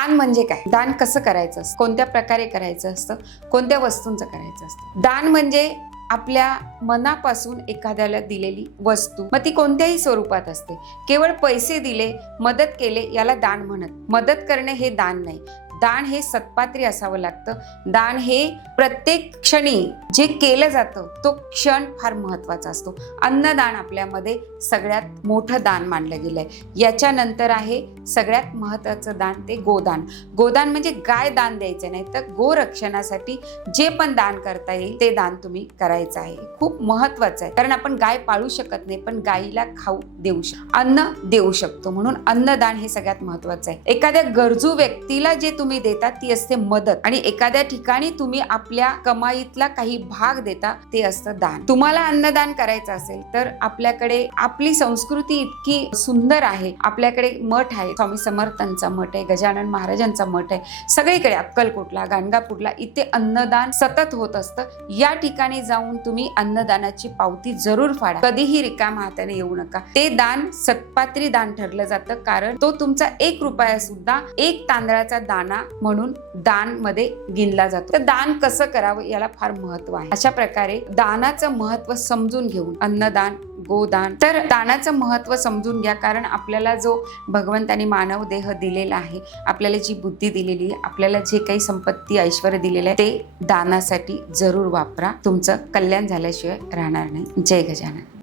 दान म्हणजे काय, दान कसं करायचं असतं, कोणत्या प्रकारे करायचं असतं, कोणत्या वस्तूंचं करायचं असतं. दान म्हणजे आपल्या मनापासून एखाद्याला दिलेली वस्तू, मग ती कोणत्याही स्वरूपात असते. केवळ पैसे दिले, मदत केले याला दान म्हणत. मदत करणे हे दान नाही. दान हे सत्पात्री असावं लागतं. दान हे प्रत्येक क्षणी जे केलं जातं तो क्षण फार महत्वाचा असतो. अन्नदान आपल्यामध्ये सगळ्यात मोठं दान मानलं गेलंय. याच्यानंतर आहे सगळ्यात महत्वाचं दान, ते गोदान. गोदान म्हणजे गाय दान द्यायचं नाही, तर गोरक्षणासाठी जे पण दान करता येईल ते दान तुम्ही करायचं आहे. खूप महत्वाचं आहे, कारण आपण गाय पाळू शकत नाही, पण गायीला खाऊ देऊ शकतो, अन्न देऊ शकतो. म्हणून अन्नदान हे सगळ्यात महत्वाचं आहे. एखाद्या गरजू व्यक्तीला जे तुम्ही देता ती असते मदत, आणि एखाद्या ठिकाणी तुम्ही आपल्या कमाईतला काही भाग देता ते असतं दान. तुम्हाला अन्नदान करायचं असेल तर आपल्याकडे आपली संस्कृती इतकी सुंदर आहे. आपल्याकडे मठ आहे, स्वामी समर्थांचा मठ आहे, गजानन महाराजांचा मठ आहे, सगळीकडे अक्कलकोटला, गाणगापूरला इथे अन्नदान सतत होत असतं. या ठिकाणी जाऊन तुम्ही अन्नदानाची पावती जरूर फाडा. कधीही रिकाम्या हाताने येऊ नका. ते दान सत्पात्री दान ठरलं जातं, कारण तो तुमचा 1 रुपया सुद्धा एक तांदळाचा दाना म्हणून दान मध्ये गिनला जातो. तर दान कसं करावं याला फार महत्व आहे. अशा प्रकारे दानाचं महत्व समजून घेऊन अन्नदान, गोदान, तर दानाचं महत्व समजून घ्या. कारण आपल्याला जो भगवंताने मानव देह दिलेला आहे, आपल्याला जी बुद्धी दिलेली आहे, आपल्याला जे काही संपत्ती ऐश्वर्य दिलेलं आहे ते दानासाठी जरूर वापरा. तुमचं कल्याण झाल्याशिवाय राहणार नाही. जय गजानन.